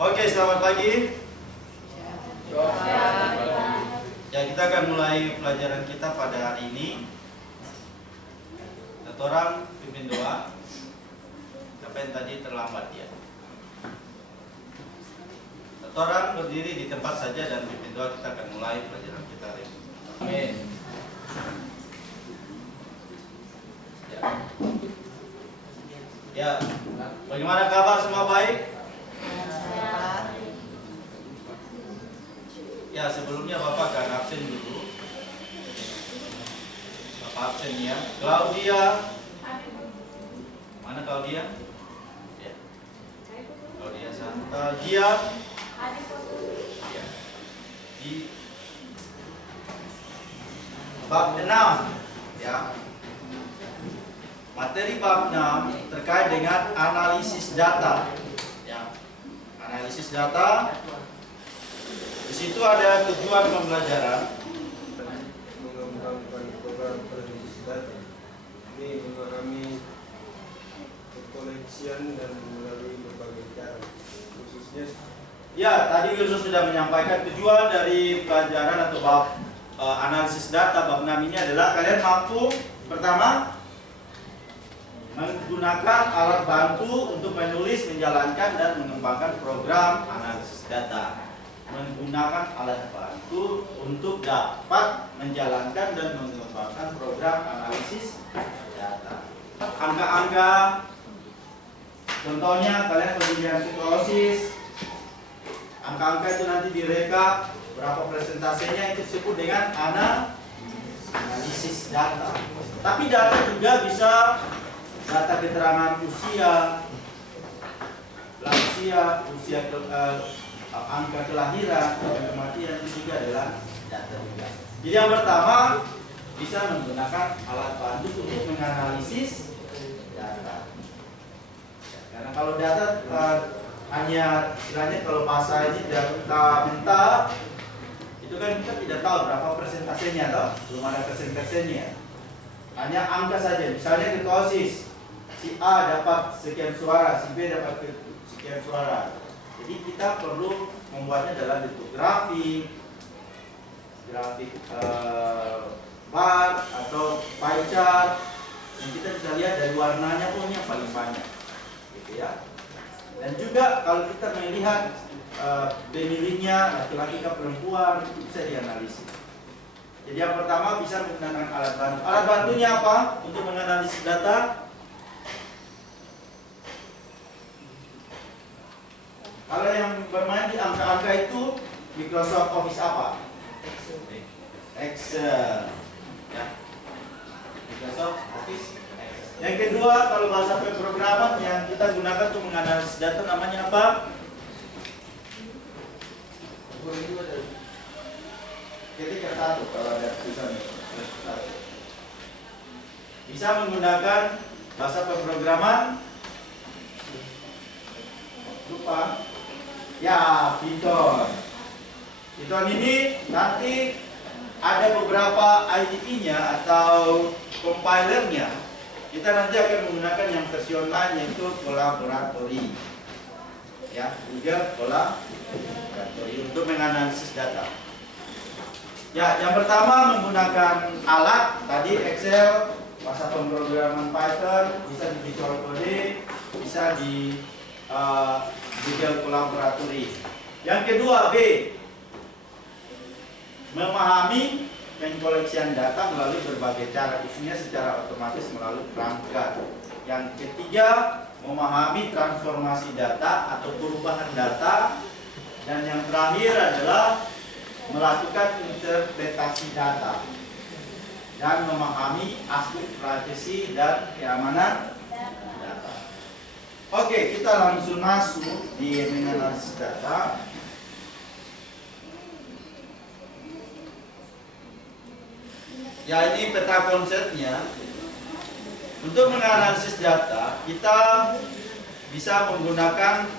Oke, selamat pagi. Ya, kita akan mulai pelajaran kita pada hari ini. Satu orang pimpin doa. Siapa yang tadi terlambat ya? Satu orang berdiri di tempat saja dan pimpin doa. Kita akan mulai pelajaran kita hari ini. Amin. Ya, bagaimana kabar, semua baik? Ya, sebelumnya Bapak akan absen dulu. Bapak absen ya. Claudia. Mana Claudia? Ya. Claudia Santa. Gia. Ya. Di bab 6 ya. Materi bab 6 terkait dengan analisis data. Ya. Analisis data. Di situ ada tujuan pembelajaran. Mengembangkan program analisis data. Ini memahami koleksian dan melalui berbagai cara, khususnya. Ya, tadi Yusuf sudah menyampaikan tujuan dari pelajaran atau bab analisis data bab 6 ini adalah kalian mampu pertama menggunakan alat bantu untuk menulis, menjalankan dan mengembangkan program analisis data. Menggunakan alat bantu untuk dapat menjalankan dan mengembangkan program analisis data. Angka-angka, contohnya kalian pemilihan situosis, angka-angka itu nanti direka, berapa presentasinya itu disebut dengan analisis data. Tapi data juga bisa data keterangan usia, lansia, angka kelahiran, angka kematian itu juga adalah data juga. Jadi yang pertama bisa menggunakan alat bantu untuk menganalisis data. Karena kalau data hanya istilahnya kalau bahasa ini data mentah, itu kan kita tidak tahu berapa persentasenya, toh belum ada persentasenya. Hanya angka saja. Misalnya ketosis, si A dapat sekian suara, si B dapat sekian suara. Jadi kita perlu membuatnya dalam bentuk grafik bar atau pie chart yang kita bisa lihat dari warnanya pun yang paling banyak, gitu ya. Dan juga kalau kita melihat pemilihnya laki-laki ke perempuan itu bisa dianalisis. Jadi yang pertama bisa menggunakan alat bantu. Alat bantunya apa untuk menganalisis data? Kalau yang bermain di angka-angka itu Microsoft Office apa? Excel. Ya. Microsoft Office. Yang kedua, kalau bahasa pemrograman yang kita gunakan untuk menganalisis data namanya apa? Ketika satu kalau ada tulisan bisa menggunakan bahasa pemrograman. Lupa. Ya, Python. Python ini nanti ada beberapa IDE-nya atau compiler-nya. Kita nanti akan menggunakan yang versi online yaitu Colaboratory. Ya, Google Colaboratory untuk menganalisis data. Ya, yang pertama menggunakan alat tadi Excel, bahasa pemrograman Python, bisa di Visual Code, bisa di Google Colaboratory. Yang kedua B, memahami pengkoleksian data melalui berbagai cara, isinya secara otomatis melalui perangkat. Yang ketiga, memahami transformasi data atau perubahan data. Dan yang terakhir adalah melakukan interpretasi data dan memahami aspek privasi dan keamanan data. Oke, kita langsung masuk di menganalisis data. Ya, ini peta konsepnya. Untuk menganalisis data, kita bisa menggunakan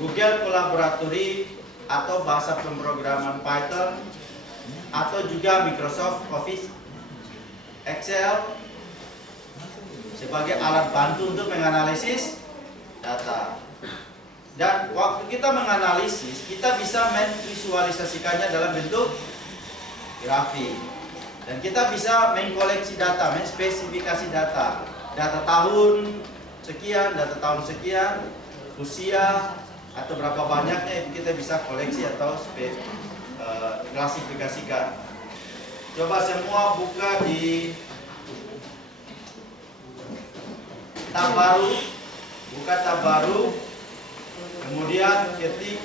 Google Colaboratory atau bahasa pemrograman Python atau juga Microsoft Office, Excel sebagai alat bantu untuk menganalisis data. Dan waktu kita menganalisis, kita bisa memvisualisasikannya dalam bentuk grafik. Dan kita bisa mengkoleksi data, menspesifikasi data. Data tahun sekian, data tahun sekian, usia, atau berapa banyaknya itu kita bisa koleksi atau klasifikasikan. Coba semua buka di tab baru, buka tab baru, kemudian ketik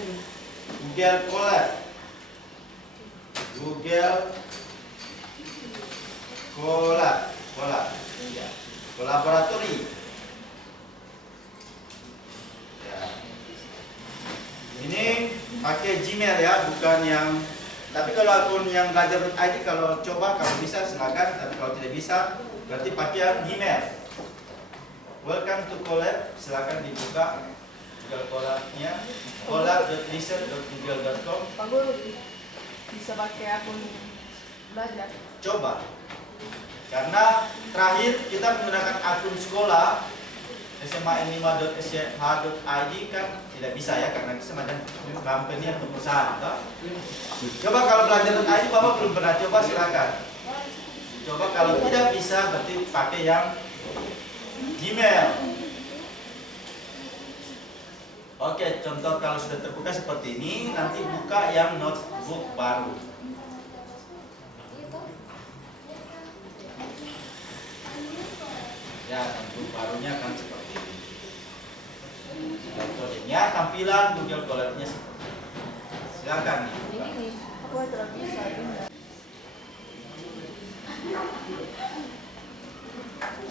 Google Colab, Kolaboratory. Ya. Ini pakai Gmail ya, bukan yang. Tapi kalau akun yang belajar.id, kalau bisa silakan. Tapi kalau tidak bisa, berarti pakai yang Gmail. Welcome to Colab, silakan dibuka Google Colab-nya, colab.research.google.com. Pak Guru bisa pakai akun belajar. Coba, karena terakhir kita menggunakan akun sekolah sma5.sh.id kan tidak bisa ya, karena semacam company atau perusahaan. Coba kalau belajar.id Bapak belum pernah coba, silakan. Coba kalau tidak bisa berarti pakai yang Gmail. Oke, contoh kalau sudah terbuka seperti ini, nanti buka yang notebook baru. Ya, notebook barunya kan seperti ini. Contohnya tampilan Google Colab-nya seperti ini. Silakan nih. Ini aku tidak bisa pindah.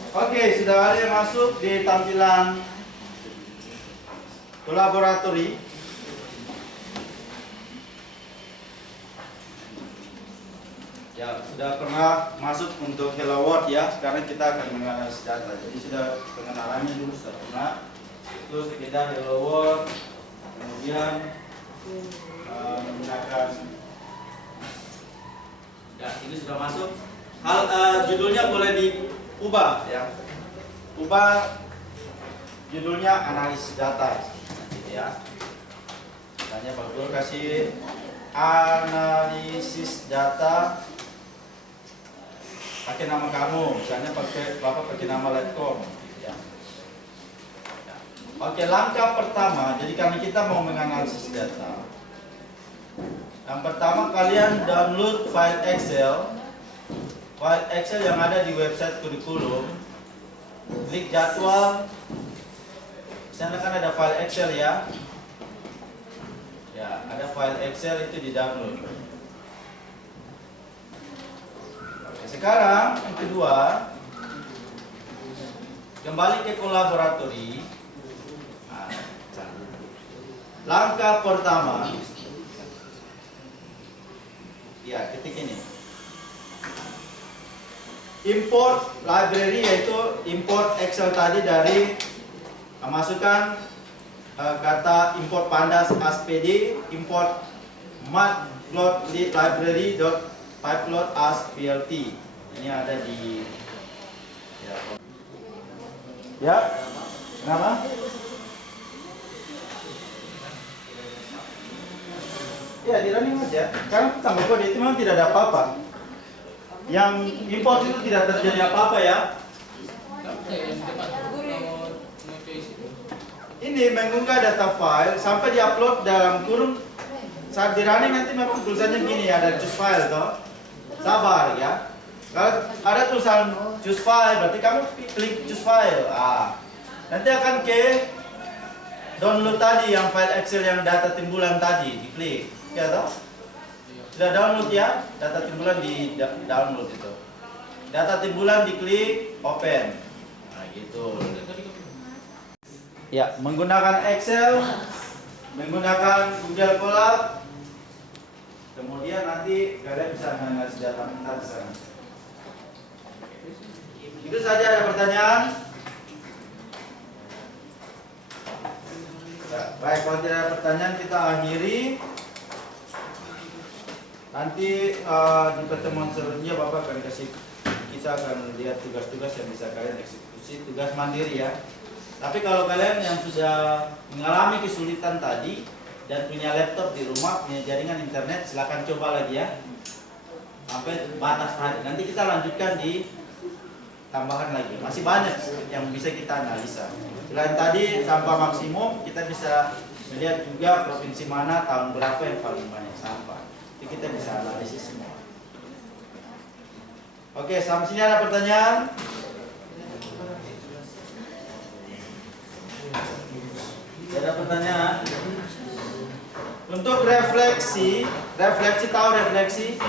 Oke, sudah ada yang masuk di tampilan Kolaboratory. Ya, sudah pernah masuk untuk Hello World ya. Sekarang kita akan menganalisis data. Jadi sudah pengenalannya dulu sudah pernah. Itu sekedar Hello World. Kemudian menggunakan. Ya, ini sudah masuk. Judulnya boleh diubah ya. Ubah judulnya analisis data gitu ya. Misalnya Pak Guru kasih analisis data pakai nama kamu, misalnya Bapak pakai nama Letcom gitu ya. Oke, langkah pertama, jadi karena kita mau menganalisis data. Yang pertama kalian download file Excel yang ada di website kurikulum. Klik jadwal. Di sana kan ada file Excel ya. Ya, ada file Excel itu di download. Oke, sekarang yang kedua, kembali ke Kolaboratory. Langkah pertama, ya ketik ini. Import library, yaitu import Excel tadi dari masukkan kata import pandas aspd, import matplotlib.library.pyplot as plt. Ini ada di ya. Kenapa? Ya, di running aja. Karena tambah kode itu memang tidak ada apa-apa. Yang import itu tidak terjadi apa-apa ya. Ini mengunggah data file sampai diupload dalam kurun. Saat di running nanti memang tulisannya gini, ada choose file toh. Sabar ya. Kalau ada tulisan choose file berarti kamu klik choose file. Nanti akan ke download tadi yang file Excel yang data timbulan tadi, diklik. Ya toh? Sudah download ya, data timbulan di download itu. Data timbulan diklik open. Nah, gitu. Ya, menggunakan Excel, menggunakan Google Colab. Kemudian nanti kalian bisa menganalisis data mentah di sana. Itu saja, ada pertanyaan? Ya, baik, kalau tidak ada pertanyaan kita akhiri. Nanti di pertemuan selanjutnya Bapak akan kita akan lihat tugas-tugas yang bisa kalian eksekusi, tugas mandiri ya. Tapi kalau kalian yang sudah mengalami kesulitan tadi dan punya laptop di rumah, punya jaringan internet, silakan coba lagi ya. Sampai batas hari. Nanti kita lanjutkan di tambahan lagi. Masih banyak yang bisa kita analisa. Selain tadi sampah maksimum, kita bisa melihat juga provinsi mana tahun berapa yang paling banyak sampah. Jadi kita bisa analisis semua. Oke, sampai sini ada pertanyaan? Ada pertanyaan? Untuk refleksi tahu refleksi?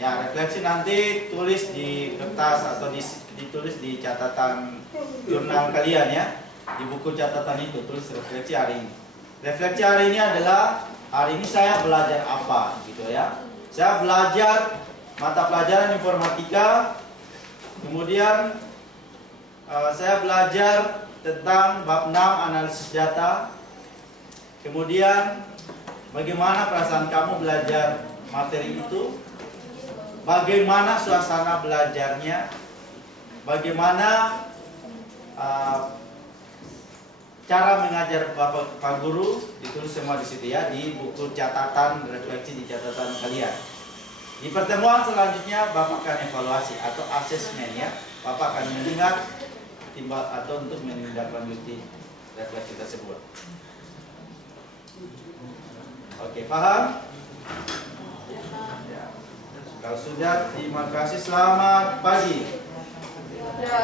Ya, refleksi nanti tulis di kertas atau ditulis di catatan jurnal kalian ya. Di buku catatan itu tulis refleksi hari ini. Refleksi hari ini adalah hari ini saya belajar apa gitu ya. Saya belajar mata pelajaran informatika. Kemudian saya belajar tentang bab 6 analisis data. Kemudian bagaimana perasaan kamu belajar materi itu? Bagaimana suasana belajarnya? Bagaimana cara mengajar Pak Guru? Ditulis semua di situ ya, di buku catatan refleksi di catatan kalian. Di pertemuan selanjutnya Bapak akan evaluasi atau asesmen ya. Bapak akan melihat timbal atau untuk menindaklanjuti refleksi tersebut. Oke, paham? Ya. Kalau sudah, terima kasih. Selamat pagi. Ya.